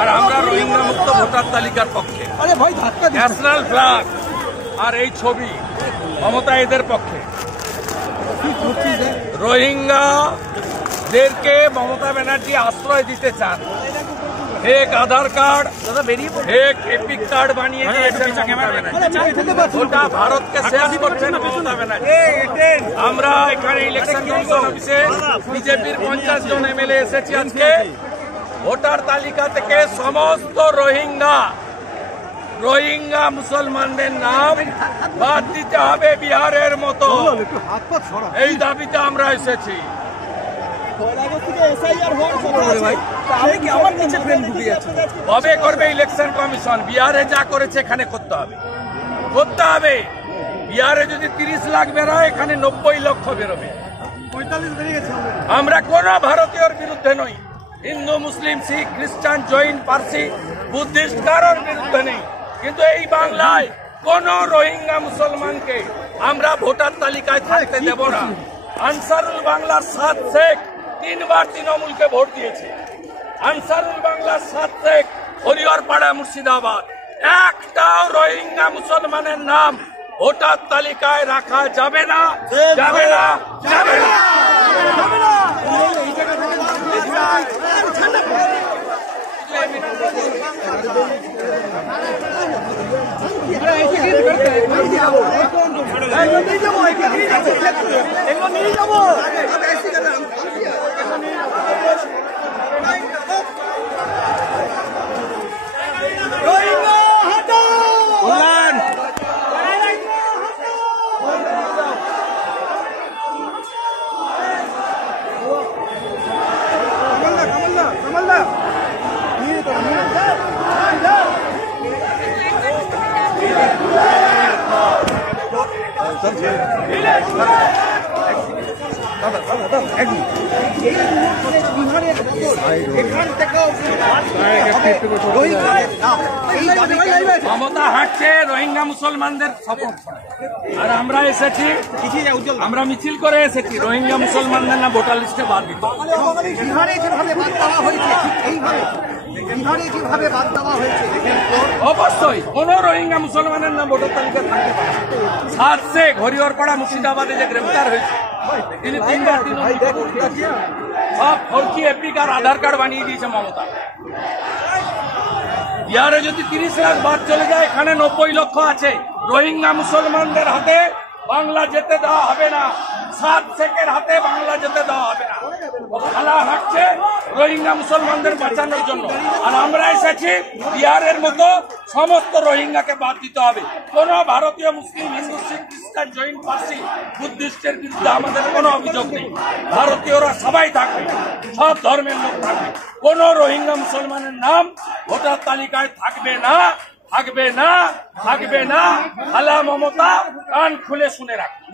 আর আমরা রোহিঙ্গা মুক্ত ভোটার তালিকার পক্ষে। ন্যাশনাল ফ্ল্যাগ আর এই ছবি মমতা এদের পক্ষে। রোহিঙ্গাদেরকে মমতা ব্যানার্জি আশ্রয় দিতে চান, ফেক আধার কার্ড, ফেক এপিক কার্ড বানিয়ে দিয়েছেন ওটা ভারতকে শেষ করছেন মমতা ব্যানার্জি। আমরা এখানে ইলেকশন কমিশন অফিসে বিজেপির 50 জন এমএলএ এসেছি আজকে। ভোটার তালিকা থেকে সমস্ত রোহিঙ্গা মুসলমানদের নাম বাদ দিতে হবে বিহারের মতো, এই দাবিতে আমরা এসেছি। কবে করবে ইলেকশন কমিশন? বিহারে যা করেছে এখানে করতে হবে। বিহারে যদি 30 লাখ বেরোয়, এখানে 90 লক্ষ বেরোবে। আমরা কোন ভারতীয়র বিরুদ্ধে নই, হিন্দু, মুসলিম, শিখ, খ্রিস্টান, জৈন, পার্সি, বুদ্ধিস্ট কারোর বিরুদ্ধে নেই, কিন্তু এই বাংলায় কোন রোহিঙ্গা মুসলমানকে আমরা ভোটার তালিকায় থাকতে দেব না। আনসারুল বাংলার 7 শেখ 3 বার তৃণমূলকে ভোট দিয়েছে। আনসারুল বাংলার 7 শেখ হরিহরপাড়া, মুর্শিদাবাদ। একটাও রোহিঙ্গা মুসলমানের নাম ভোটার তালিকায় রাখা যাবে না। মমতা হাঁটছে রোহিঙ্গা মুসলমানদের সপোর্ট, আর আমরা এসেছি, আমরা মিছিল করে এসেছি রোহিঙ্গা মুসলমানদের না ভোটার লিস্টে বাদ দিতে। অবশ্যই কোন রোহিঙ্গা মুসলমানের নাম ভোটার তালিকায় থাকতে পারে। 7 শেখ হরিহরপাড়া, মুর্শিদাবাদে যে গ্রেফতার হয়েছে, তিনি 3 বার সব ফর্জি এপিক আর আধার কার্ড বানিয়ে দিয়েছে মমতা। বিহারে যদি 30 লাখ বাদ চলে যায়, এখানে 90 লক্ষ আছে। রোহিঙ্গা মুসলমানদের হাতে বাংলা যেতে দেওয়া হবে না, 7 শেখের হাতে বাংলা যেতে দেওয়া হবে না। খেলা হাঁটছে রোহিঙ্গা মুসলমানদের বাঁচানোর জন্য, আর আমরা এসেছি বিহারের মতো সমস্ত রোহিঙ্গাকে বাদ দিতে হবে। কোন ভারতীয় মুসলিম, হিন্দু, শিখ, খ্রিস্টান, জৈন, পার্সি, বুদ্ধিস্টের বিরুদ্ধে আমাদের কোনো অভিযোগ নেই। ভারতীয়রা সবাই থাকবে, সব ধর্মের লোক থাকবে। কোন রোহিঙ্গা মুসলমানের নাম ভোটার তালিকায় থাকবে না। খালা মমতা কান খুলে শুনে রাখবে।